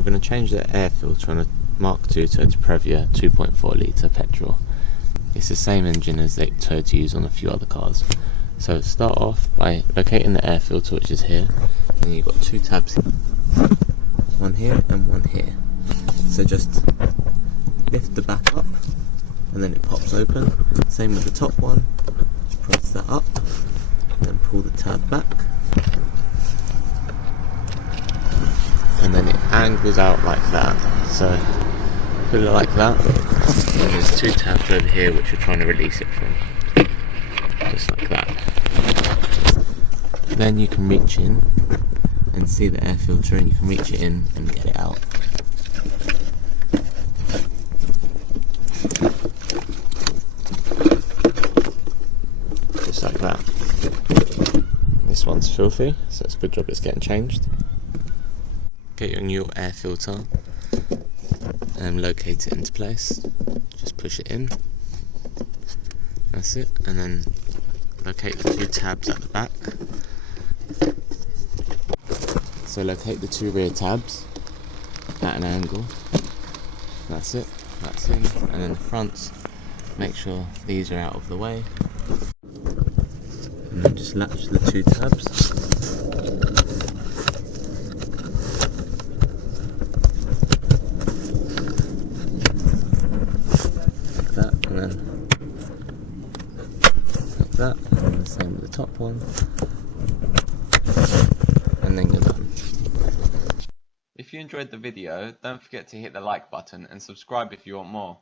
we're going to change the air filter on a Mk2 Toyota Previa 2.4 litre petrol. It's the same engine as they Toyota use on a few other cars. So start off by locating the air filter, which is here, and you've got two tabs here. One here and one here. So just lift the back up and then it pops open. Same with the top one. Just press that up and then pull the tab back. And then it angles out like that. So put it like that. And there's two tabs over here which we're trying to release it from. Just like that. Then you can reach in and see the air filter, and you can reach it in and get it out. Just like that. This one's filthy, so it's a good job it's getting changed. Get your new air filter and locate it into place. Just push it in. That's it. And then locate the two tabs at the back. So locate the two rear tabs at an angle. That's it. That's in. And then the fronts, make sure these are out of the way. And then just latch the two tabs. Like that, and then like that, and the same with the top one. And then you're done. If you enjoyed the video, don't forget to hit the like button and subscribe if you want more.